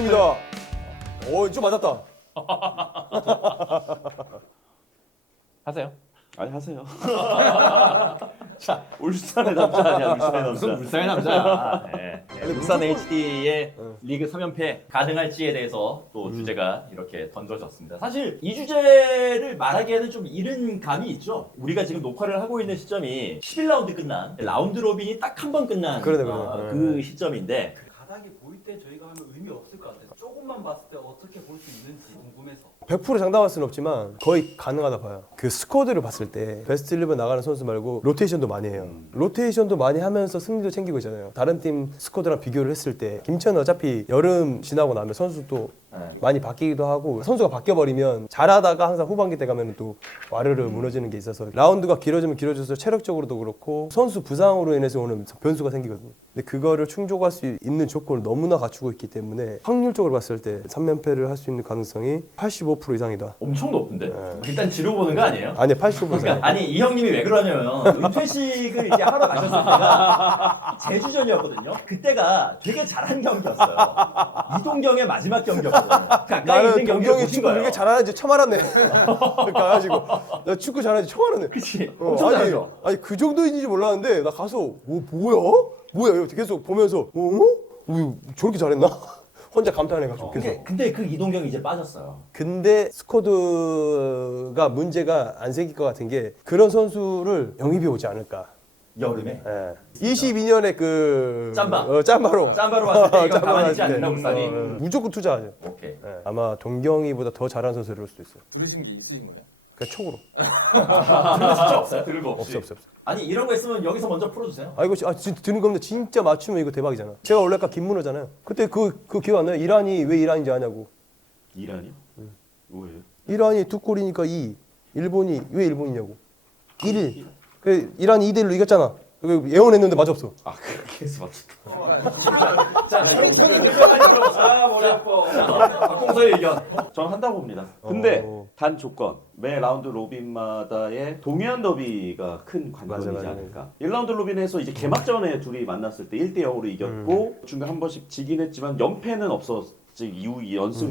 아닙니다. 좀 맞았다. 하세요. 아니 하세요. 자, 울산의 남자 아니야, 울산의 남자. 무슨 울산의 남자야. 네. 울산 HD의 리그 3연패 가능할지에 대해서 또 주제가 이렇게 던져졌습니다. 사실 이 주제를 말하기에는 좀 이른 감이 있죠. 우리가 지금 녹화를 하고 있는 시점이 11라운드 끝난 라운드 로빈이 딱 한 번 끝난 그러네. 그 시점인데 바닥이 보일 때 저희가 하면 의미 없을 것 같아요. 조금만 봤을 때 어떻게 볼 수 있는지 궁금해서. 100% 장담할 수는 없지만 거의 가능하다 봐요. 그 스쿼드를 봤을 때 베스트 11 나가는 선수 말고 로테이션도 많이 해요. 로테이션도 많이 하면서 승리도 챙기고 있잖아요. 다른 팀 스쿼드랑 비교를 했을 때 김천은 어차피 여름 지나고 나면 선수도 많이 바뀌기도 하고 선수가 바뀌어버리면 잘하다가 항상 후반기 때 가면 또 와르르 무너지는 게 있어서 라운드가 길어지면 길어져서 체력적으로도 그렇고 선수 부상으로 인해서 오는 변수가 생기거든요. 근데 그거를 충족할 수 있는 조건을 너무나 갖추고 있기 때문에 확률적으로 봤을 때 3연패를 할 수 있는 가능성이 85% 이상이다. 엄청 높은데? 일단 지르보는 거 아니에요? 아니 85% 이상. 그러니까 아니 이 형님이 왜 그러냐면 은퇴식을 이제 하러 가셨을 때가 제주전이었거든요. 그때가 되게 잘한 경기였어요. 이동경의 마지막 경기였거든요. 가까이 나는 있는 경기를 동경이 보신 축구 거예요. 그렇게 잘하는지 처음 알았네. 가가지고 나 축구 잘하는지 처음 알았네. 그치? 엄청 아니, 잘하죠. 아니 그 정도인지 몰랐는데 나 가서 뭐야 이렇게 계속 보면서 저렇게 잘했나? 혼자 감탄해가지고 계속. 근데 그 이동경이 이제 빠졌어요. 근데 스쿼드가 문제가 안 생길 것 같은 게 그런 선수를 영입이 오지 않을까. 여름에. 22년에 그 짬바. 짬바로 짬바로 왔을 때 이거 짬바로 가만히 있지 왔을 때. 않는다 울산이. 무조건 투자하죠. 오케이. 아마 동경이보다 더 잘하는 선수를 올 수도 있어요. 들으신 게 있으신 거예요? 그냥 촉으로. 들은 진짜 없어요? 들은 거 없이. 없어. 아니 이런 거 있으면 여기서 먼저 풀어주세요. 이거 진짜 드는 겁니다. 진짜 맞추면 이거 대박이잖아. 제가 원래 아까 김문호잖아요. 그때 그 기억 안 나요? 이란이 왜 이란인지 아냐고. 이란이요? 뭐예요? 이란이 두 골이니까 2. 일본이 왜 일본이냐고. 1. 그 이란이 2대1로 이겼잖아. 예언했는데 맞았어. 아, 그렇게 해서 맞췄다. 자, 형님 의견 많이 들어보자. 머리 아파. 박공서의 의견. 저는 한다고 봅니다. 근데 어. 단 조건, 매 라운드 로빈마다의 동해안 더비가 큰 관건이지 맞아. 않을까. 1라운드 로빈에서 이제 개막전에 둘이 만났을 때 1대 0으로 이겼고 중간 한 번씩 지긴 했지만 연패는 없었지. 이후 연승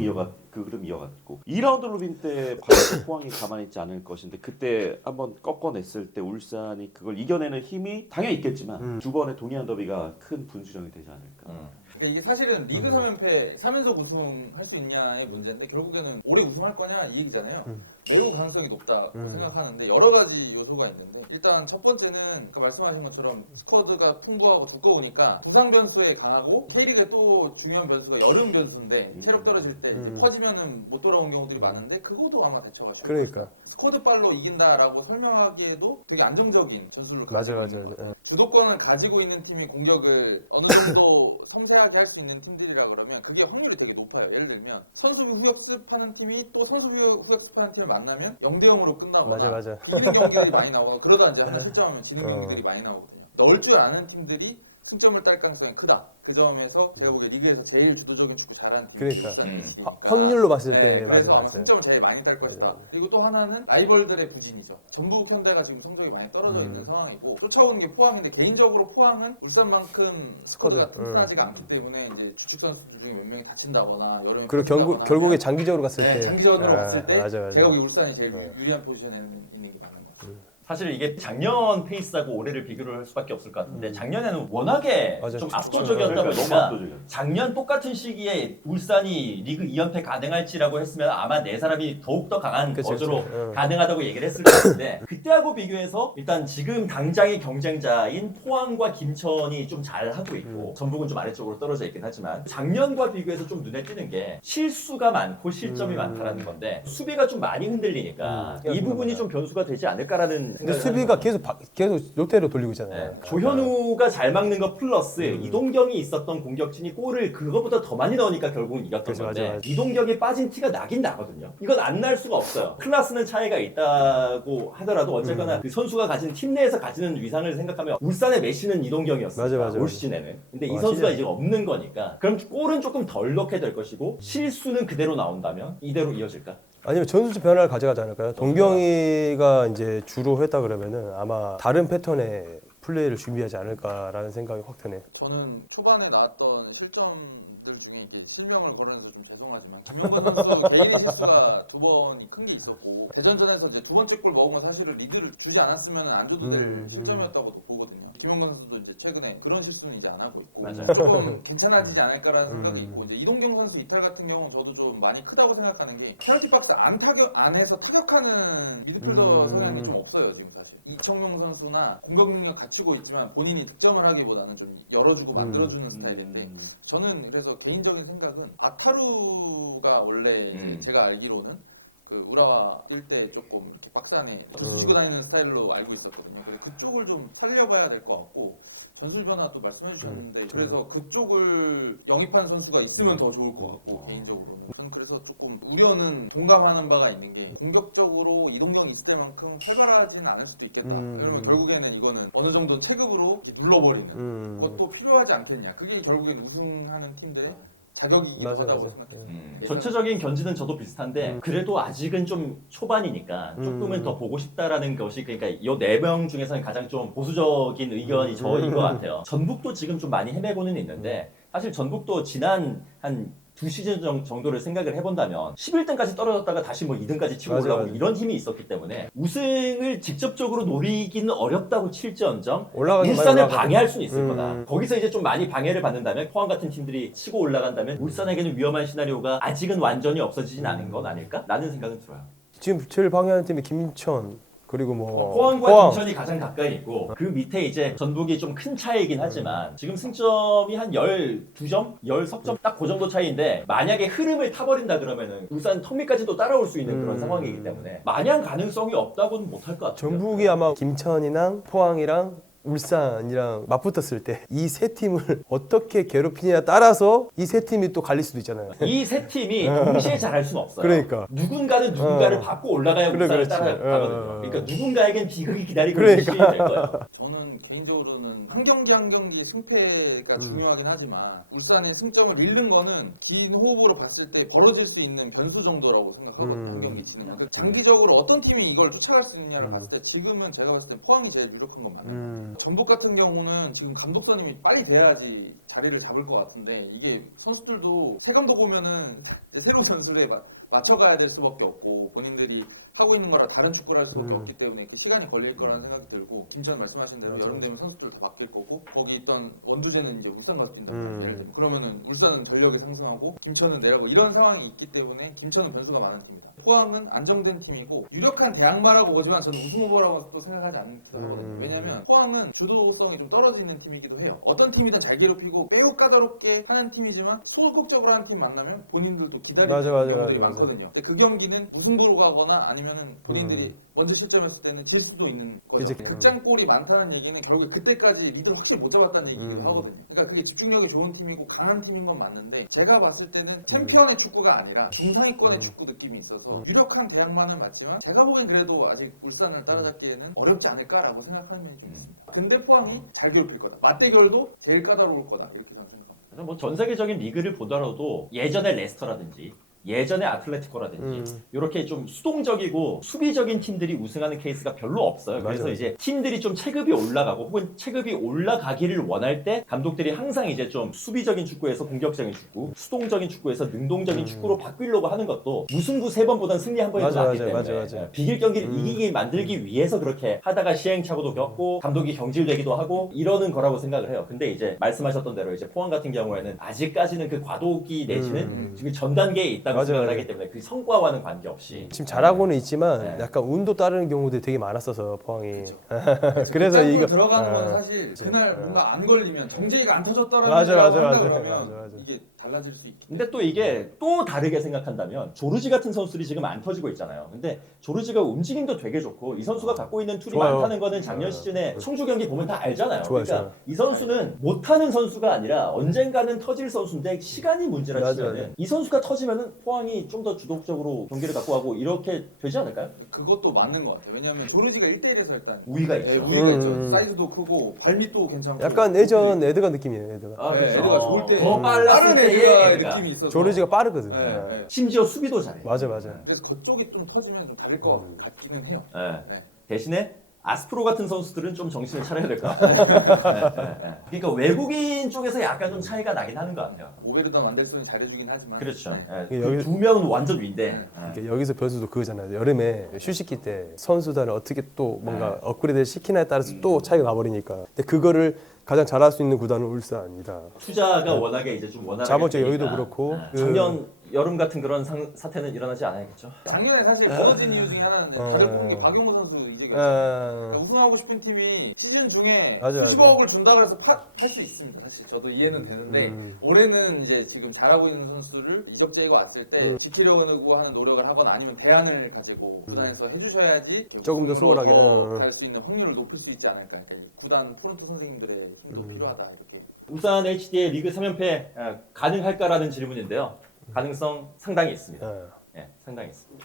그 흐름 이어갔고 2라운드 로빈 때 과연 포항이 가만히 있지 않을 것인데 그때 한번 꺾어냈을 때 울산이 그걸 이겨내는 힘이 당연히 있겠지만 두 번의 동해안 더비가 큰 분수령이 되지 않을까. 그러니까 이게 사실은 리그 3연패 3연속 우승할 수 있냐의 문제인데 결국에는 올해 우승할 거냐 이 얘기잖아요. 매우 가능성이 높다고 생각하는데 여러 가지 요소가 있는데 일단 첫 번째는 아까 말씀하신 것처럼 스쿼드가 풍부하고 두꺼우니까 부상 변수에 강하고 K리그의 또 중요한 변수가 여름 변수인데 체력 떨어질 때 이제 퍼지면은 못 돌아온 경우들이 많은데 그것도 아마 대처가 쉽을 그러니까. 스쿼드빨로 이긴다라고 설명하기에도 되게 안정적인 전술을 맞아. 가지고 있는 거고. 주도권을 가지고 있는 팀이 공격을 어느 정도 섬세하게 할 수 있는 팀들이라 그러면 그게 확률이 되게 높아요. 예를 들면 선수 후역습하는 팀이 또 선수 후역습하는 팀을 만나면 0대 0으로 끝나거나 맞아. 이긴 경기들이 많이 나오고 그러다 이제 한번 실점하면 지는 경기들이 많이 나오거든요. 넣을 줄 아는 팀들이 승점을 딸 가능성이 크다. 그 점에서 제가 보기에 리그에서 제일 주도적인 축구 잘하는 팀이 그러니까. 확률로 봤을 때 그래서 아마 맞아. 승점을 제일 많이 딸 것이다. 그리고 또 하나는 라이벌들의 부진이죠. 전북 현대가 지금 성적이 많이 떨어져 있는 상황이고 쫓아오는 게 포항인데 개인적으로 포항은 울산만큼 스쿼드가 튼튼하지가 않기 때문에 이제 주축 선수 중에 몇 명이 다친다거나 여름에 그리고 결국에 장기적으로 갔을 때 장기전으로 봤을 때 맞아. 제가 보기 울산이 제일 유리한 포지션에 있는 게 맞는 것 같아요. 사실 이게 작년 페이스하고 올해를 비교를 할 수밖에 없을 것 같은데 작년에는 워낙에 맞아. 좀 압도적이었다 그러니까 너무 보니까 압도적이야. 작년 똑같은 시기에 울산이 리그 2연패 가능할지라고 했으면 아마 네 사람이 더욱더 강한 그치. 거저로 가능하다고 얘기를 했을 것 같은데 그때하고 비교해서 일단 지금 당장의 경쟁자인 포항과 김천이 좀 잘하고 있고 전북은 좀 아래쪽으로 떨어져 있긴 하지만 작년과 비교해서 좀 눈에 띄는 게 실수가 많고 실점이 많다라는 건데 수비가 좀 많이 흔들리니까 이 부분이 좀 변수가 되지 않을까라는 근데 생각을 수비가 하는 계속 로테로 돌리고 있잖아요. 네. 조현우가 잘 막는 거 플러스 이동경이 있었던 공격진이 골을 그거보다 더 많이 넣으니까 결국은 이겼던 그치, 건데 맞아. 이동경이 빠진 티가 나긴 나거든요. 이건 안 날 수가 없어요. 클래스는 차이가 있다고 하더라도 어쨌거나 그 선수가 가진 팀 내에서 가지는 위상을 생각하면 울산의 메시는 이동경이었어요. 맞아. 올 시즌에는. 근데 이 와, 선수가 시즌. 이제 없는 거니까 그럼 골은 조금 덜 넣게 될 것이고 실수는 그대로 나온다면 이대로 이어질까? 아니면 전술적 변화를 가져가지 않을까요? 동경이가 이제 주로 했다 그러면은 아마 다른 패턴의 플레이를 준비하지 않을까라는 생각이 확 드네요. 저는 초반에 나왔던 실점들 중에 이렇게 실명을 거론해서 좀 죄송하지만 김용건 선수 개인 실수가 2번이 큰 게 있었고 대전전에서 이제 2번째 골 먹으면 사실은 리드를 주지 않았으면 안 줘도 될 실점이었다고 보거든요. 김용건 선수도 이제 최근에 그런 실수는 이제 안 하고 있고 맞아요. 조금 괜찮아지지 않을까라는 생각이 있고 이제 이동경 선수 이탈 같은 경우 저도 좀 많이 크다고 생각하는 게 페널티 박스 안에서 타격하는 미드필더 성향이 좀 없어요 지금 사실. 이청용 선수나 공격 능력 갖추고 있지만 본인이 득점을 하기보다는 좀 열어주고 만들어주는 스타일인데 저는 그래서 개인적인 생각은 아타루가 원래 이제 제가 알기로는 그 우라와 뛸 때 조금 이렇게 박스 안에 부수고 다니는 스타일로 알고 있었거든요. 그래서 그쪽을 좀 살려봐야 될 것 같고 전술 변화도 말씀해 주셨는데 그래서 그쪽을 영입한 선수가 있으면 더 좋을 것 같고 개인적으로는 저는 그래서 조금 우려는 동감하는 바가 있는 게 공격적으로 이동경이 있을 때만큼 활발하지는 않을 수도 있겠다. 그러면 결국에는 이거는 어느 정도 체급으로 눌러버리는 것도 필요하지 않겠냐. 그게 결국엔 우승하는 팀들의 자격이긴 맞아, 하다고 맞아. 생각해요. 전체적인 견지는 저도 비슷한데 그래도 아직은 좀 초반이니까 조금은 더 보고 싶다라는 것이 그러니까 이 4명 중에서는 가장 좀 보수적인 의견이 저인 것 같아요. 전북도 지금 좀 많이 헤매고는 있는데 사실 전북도 지난 한 2시즌 정도를 생각을 해본다면 11등까지 떨어졌다가 다시 뭐 2등까지 치고 맞아, 올라오고 맞아. 이런 힘이 있었기 때문에 우승을 직접적으로 노리기는 어렵다고 칠지언정 올라가긴 많이 울산을 올라가거든. 방해할 수는 있을 거다. 거기서 이제 좀 많이 방해를 받는다면 포항 같은 팀들이 치고 올라간다면 울산에게는 위험한 시나리오가 아직은 완전히 없어지진 않은 건 아닐까? 라는 생각은 들어요. 지금 제일 방해하는 팀이 김천 그리고 뭐 포항과 포항. 김천이 가장 가까이 있고 그 밑에 이제 전북이 좀 큰 차이긴 하지만 지금 승점이 한 12점? 10석점 딱 그 정도 차이인데 만약에 흐름을 타버린다 그러면은 울산 턱밑까지도 따라올 수 있는 그런 상황이기 때문에 마냥 가능성이 없다고는 못할 것 같아요. 전북이 아마 김천이랑 포항이랑 울산이랑 맞붙었을 때 이 세 팀을 어떻게 괴롭히냐에 따라서 이 세 팀이 또 갈릴 수도 있잖아요. 이 세 팀이 동시에 잘할 수는 없어요. 그러니까. 누군가는 누군가를 받고 올라가야 그래, 울산을 그렇지. 따라가거든요. 그러니까 누군가에겐 비극이 기다리고 그러니까. 있는 시즌이 될 거예요. 저는 개인적으로는 한 경기 한 경기 승패가 중요하긴 하지만 울산의 승점을 잃는 거는 긴 호흡으로 봤을 때 벌어질 수 있는 변수 정도라고 생각하거든요. 한 경기 치는. 장기적으로 어떤 팀이 이걸 쫓아갈 수 있느냐를 봤을 때 지금은 제가 봤을 때 포항이 제일 유력한 건 맞아요. 전북 같은 경우는 지금 감독 선임이 빨리 돼야지 자리를 잡을 것 같은데 이게 선수들도 새 감독 오면은 새로운 전술에 맞춰가야 될 수밖에 없고 본인들이 하고 있는 거랑 다른 축구를 할 수밖에 없기 때문에 그 시간이 걸릴 거라는 생각이 들고 김천 말씀하신 대로 여름 되면 선수들 다 바뀔 거고 거기 있던 원두재는 이제 울산 가서 뛴다 예를 들면 그러면은 울산은 전력이 상승하고 김천은 내려고 이런 상황이 있기 때문에 김천은 변수가 많은 팀이다. 포항은 안정된 팀이고 유력한 대항마라고 보지만 저는 우승 후보라고 또 생각하지 않거든요. 왜냐면 포항은 주도성이 좀 떨어지는 팀이기도 해요. 어떤 팀이든 잘 괴롭히고 매우 까다롭게 하는 팀이지만 소극적으로 하는 팀 만나면 본인들도 기다리는 맞아, 경우들이 맞아. 많거든요. 그 경기는 우승부로 가거나 아니면은 본인들이 먼저 실점했을 때는 질 수도 있는 거죠. 그치. 극장골이 많다는 얘기는 결국 그때까지 리드를 확실히 못 잡았다는 얘기를 하거든요. 그러니까 그게 집중력이 좋은 팀이고 강한 팀인 건 맞는데 제가 봤을 때는 챔피언의 축구가 아니라 중상위권의 축구 느낌이 있어서 유력한 대항마는 맞지만 제가 보기엔 그래도 아직 울산을 따라잡기에는 어렵지 않을까라고 생각하는 면이 좀 있습니다. 근데 포항이 잘 괴롭힐 거다. 맞대결도 제일 까다로울 거다. 이렇게 저는 생각합니다. 뭐 전 세계적인 리그를 보더라도 예전의 레스터라든지 예전의 아틀레티코라든지 이렇게 좀 수동적이고 수비적인 팀들이 우승하는 케이스가 별로 없어요. 그래서 맞아요. 이제 팀들이 좀 체급이 올라가고 혹은 체급이 올라가기를 원할 때 감독들이 항상 이제 좀 수비적인 축구에서 공격적인 축구, 수동적인 축구에서 능동적인 축구로 바꾸려고 하는 것도 무승부 3번보다는 승리 한 번이 더 맞아, 낫기 맞아, 때문에 맞아, 맞아. 비길 경기를 이기게 만들기 위해서 그렇게 하다가 시행착오도 겪고 감독이 경질되기도 하고 이러는 거라고 생각을 해요. 근데 이제 말씀하셨던 대로 이제 포항 같은 경우에는 아직까지는 그 과도기 내지는 지금 전 단계에 있다고 맞아, 생각을 맞아. 하기 때문에 그 성과와는 관계없이 지금 잘하고는 있지만 네. 약간 운도 따르는 경우들이 되게 많았어서 포항이. 그래서 극장골 이거 들어가는 건 아, 사실 그날 뭔가 안 걸리면 정재희가 안 터졌더라면 맞아, 맞아, 맞아. 그러면 맞아, 맞아. 이게 달라질 수 있기 근데 또 이게 또 다르게 생각한다면 조르지 같은 선수들이 지금 안 터지고 있잖아요. 근데 조르지가 움직임도 되게 좋고 이 선수가 갖고 있는 툴이 좋아요. 많다는 거는 작년 시즌에 청주 경기 보면 다 알잖아요. 좋아요, 그러니까 좋아요. 이 선수는 못하는 선수가 아니라 언젠가는 터질 선수인데 시간이 문제라 맞아요, 치면은 맞아요. 이 선수가 터지면은 포항이 좀 더 주도적으로 경기를 갖고 가고 이렇게 되지 않을까요? 그것도 맞는 것 같아요. 왜냐하면 조르지가 1대1에서 일단 우위가 있죠. 네, 우위가 있죠. 사이즈도 크고 발밑도 괜찮고 약간 예전 에드가 느낌이에요. 에드가. 아, 네, 그렇죠. 에드가 좋을 때 더 빨랐을 빠른 때의 에드가의 에드가. 느낌이 있어서 조르지가 빠르거든. 네, 네. 심지어 수비도 잘해. 맞아, 맞아. 그래서 그쪽이 좀 터지면 좀 다를 것 같기는 해요. 네. 네. 대신에 아스프로 같은 선수들은 좀 정신을 차려야 될 것 같아요. 그러니까 외국인 쪽에서 약간 좀 차이가 나긴 하는 것 같아요. 오베르던 완델슨이 잘해주긴 하지만 그렇죠. 여기- 두 명은 완전 위인데. 이렇게 여기서 변수도 그거잖아요. 여름에 휴식기 때 선수단을 어떻게 또 뭔가 업그레이드 시키냐에 따라서 또 차이가 나버리니까. 근데 그거를 가장 잘할 수 있는 구단은 울산이다. 투자가 워낙에 이제 좀 원활하게 자본적 여유도 되니까. 그렇고. 작년 여름 같은 그런 사태는 일어나지 않아야겠죠. 작년에 사실 벌어진 이유 중에 하나는 가장 큰 게 박용호 선수 이적이었죠. 아, 그러니까 우승하고 싶은 팀이 시즌 중에 맞아요, 수십억을 준다고 해서 할 수 있습니다. 사실 저도 이해는 되는데 올해는 이제 지금 잘하고 있는 선수를 이적 제의가 왔을 때 지키려고 하는 노력을 하거나 아니면 대안을 가지고 구단에서 해주셔야지 조금 더 수월하게. 할수 있는 확률을 높일 수 있지 않을까. 그러니까 구단 프론트 선생님들의 힘도 필요하다 이렇게. 울산 HD의 리그 3연패 가능할까라는 질문인데요. 가능성 상당히 있습니다. 아. 예, 상당히 있습니다.